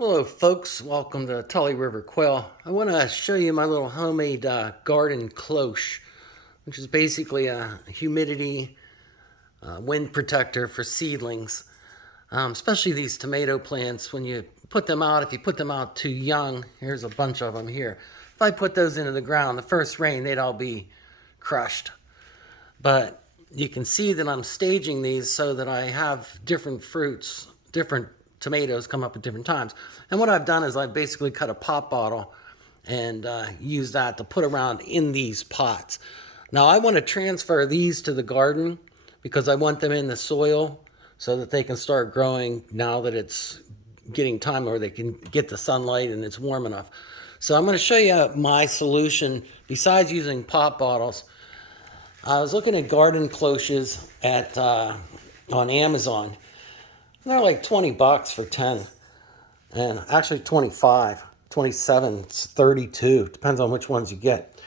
Hello folks, welcome to Tully River Quail. I want to show you my little homemade garden cloche, which is basically a humidity wind protector for seedlings, especially these tomato plants. When you put them out, if you put them out too young, here's a bunch of them here. If I put those into the ground, the first rain, they'd all be crushed. But you can see that I'm staging these so that I have different fruits, different tomatoes come up at different times. And what I've done is I've basically cut a pop bottle and use that to put around in these pots. Now I want to transfer these to the garden because I want them in the soil so that they can start growing now that it's getting time where they can get the sunlight and it's warm enough. So I'm going to show you my solution besides using pop bottles. I was looking at garden cloches on Amazon. They're like 20 bucks for 10, and actually 25, 27, 32, depends on which ones you get.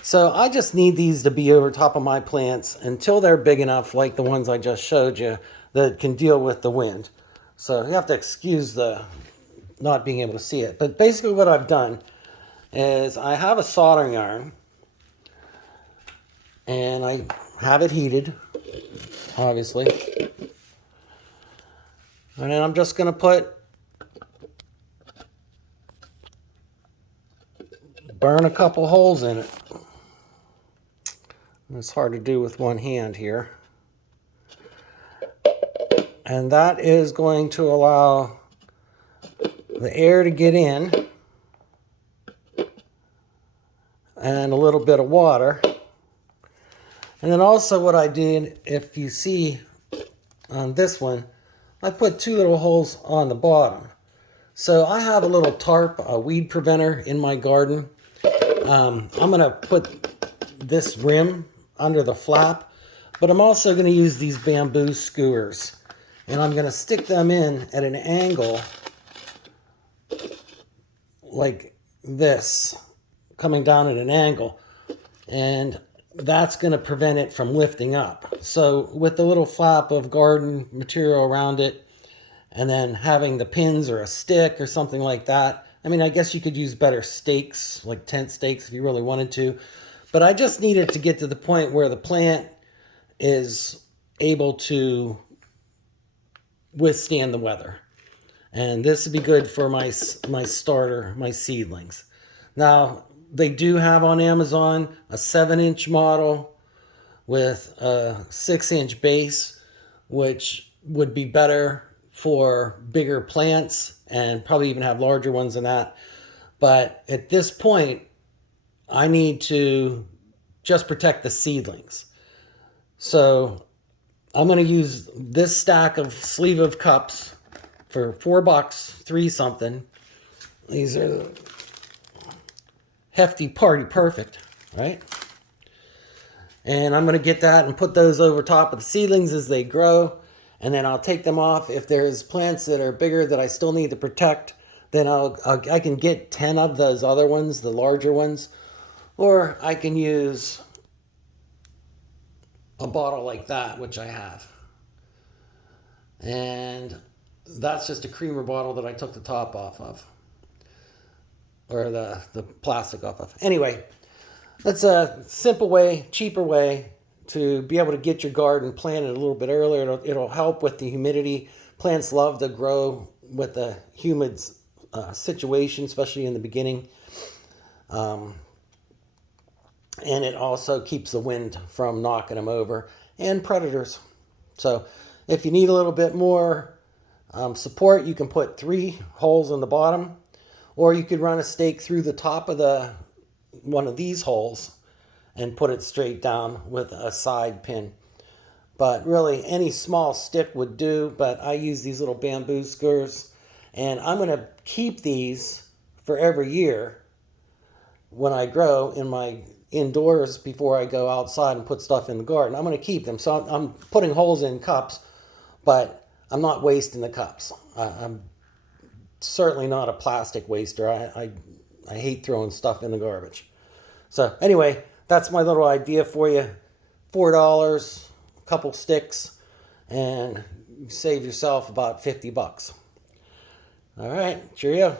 So I just need these to be over top of my plants until they're big enough, like the ones I just showed you, that can deal with the wind. So you have to excuse the not being able to see it. But basically what I've done is I have a soldering iron, and I have it heated, obviously. And then I'm just going to burn a couple holes in it. It's hard to do with one hand here. And that is going to allow the air to get in and a little bit of water. And then also what I did, if you see on this one, I put two little holes on the bottom. So I have a little tarp, a weed preventer in my garden. I'm going to put this rim under the flap, but I'm also going to use these bamboo skewers. And I'm going to stick them in at an angle like this, coming down at an angle. And that's going to prevent it from lifting up. So with the little flap of garden material around it, and then having the pins or a stick or something like that. I mean, I guess you could use better stakes, like tent stakes if you really wanted to. But I just needed to get to the point where the plant is able to withstand the weather. And this would be good for my starter, my seedlings. Now, they do have on Amazon a 7-inch model with a 6-inch base, which would be better for bigger plants and probably even have larger ones than that. But at this point, I need to just protect the seedlings. So I'm going to use this stack of sleeve of cups for $4, 3 something. These are Hefty Party Perfect, right? And I'm going to get that and put those over top of the seedlings as they grow. And then I'll take them off. If there's plants that are bigger that I still need to protect, then I can get 10 of those other ones, the larger ones. Or I can use a bottle like that, which I have. And that's just a creamer bottle that I took the top off of. Or the plastic off of. Anyway, that's a simple way, cheaper way to be able to get your garden planted a little bit earlier. It'll help with the humidity. Plants love to grow with the humid situation, especially in the beginning. And it also keeps the wind from knocking them over and predators. So if you need a little bit more support, you can put 3 holes in the bottom. Or you could run a stake through the top of one of these holes and put it straight down with a side pin. But really, any small stick would do, but I use these little bamboo skewers. And I'm going to keep these for every year when I grow in my indoors before I go outside and put stuff in the garden. I'm going to keep them. So I'm putting holes in cups, but I'm not wasting the cups. I'm certainly not a plastic waster. I hate throwing stuff in the garbage. So anyway, that's my little idea for you. $4, a couple sticks, and you save yourself about 50 bucks. All right, cheerio.